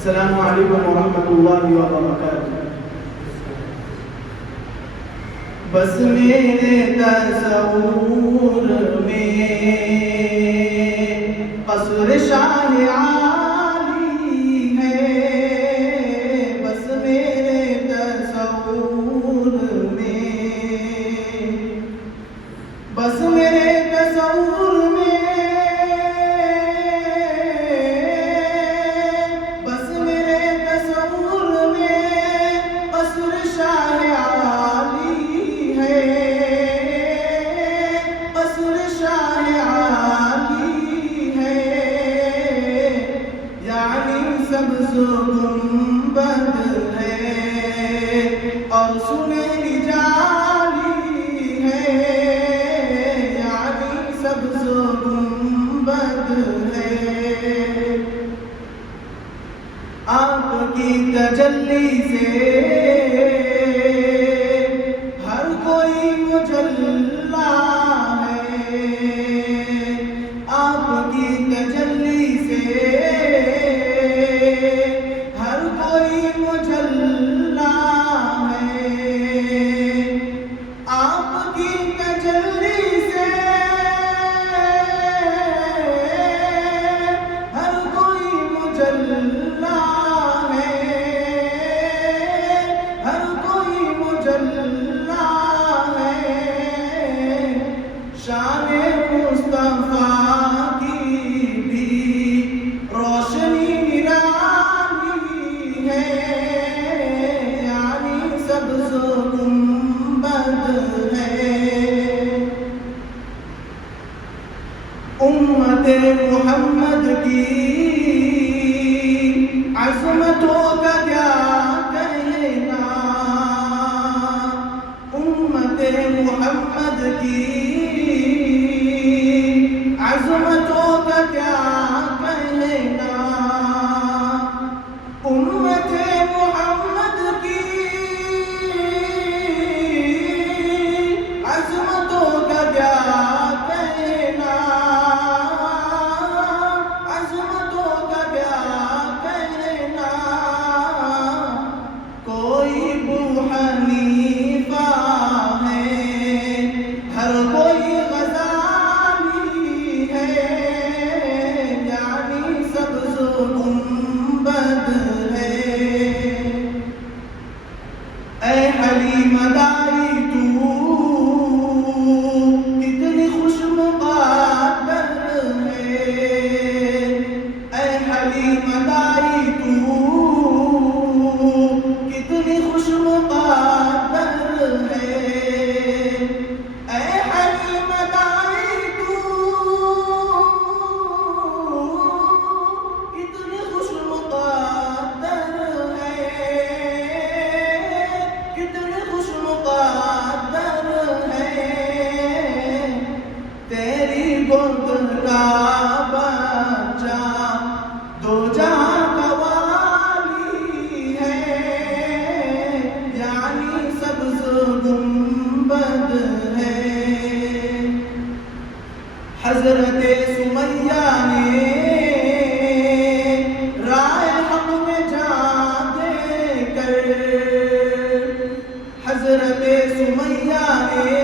السلام علیکم ورحمۃ اللہ وبرکاتہ۔ بس میرے تصور میں قصر شاہ عالی ہے، بس میرے تصور میں، بس میرے تصور میں، بس میرے تصور میں قصر شاہ عالی ہے، قصر شاہ عالی ہے، یعنی سبز گنبد ہے اور سنہری جالی ہے، یعنی سبز گنبد ہے۔ آپ کی تجلی سے ہر کوئی مجلا ہے، آپ کی تجلی سے ہر کوئی مجلا ہے، آپ کی تجلی سے ہر کوئی مجلا ہے، ہر کوئی مجلا ہے، شان مصطفیٰ کی بھی روشنی نرالی ہے، یعنی سبز گنبد ہے۔ امت محمد کی عظمتوں کا کیا کہنا، امت محمد کی عظمتوں کا کیا کہنا، امت محمد کی عظمتوں کا کیا کہنا، عظمتوں کا کیا کہنا، کوئی ابو حنیفہ ہے، ہر کوئی غزالی ہے، یعنی سبز گنبد ہے۔ اے حلیم دائی تو کتنی خوش مقدر ہے، اے حلیم دائی تو کتنی خوش مقدر ہے، اے حلیم دائی تو کتنی خوش مقدر ہے، کتنی خوش مقدر ہے، تیری گود کا بچہ دو جہاں کا والی ہے، یعنی سبز گنبد ہے۔ حضرت سمیہ نے رائے حق میں جان دے کر، حضرت سمیہ نے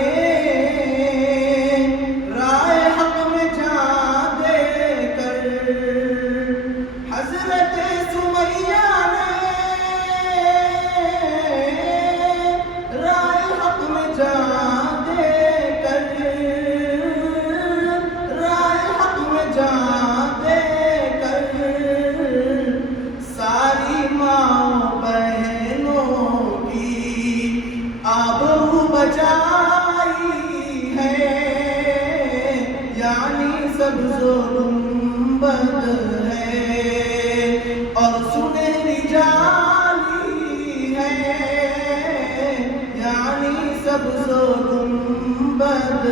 رائے حق میں جان دے کر، حضرت سمیہ نے رائے حق میں جان دے کر، رائے حق میں جان دے کر، ساری ماں بہنوں کی آبرو بچائی ہے، یعنی سبز گنبد ہے اور سنہری جالی ہے، یعنی سبز گنبد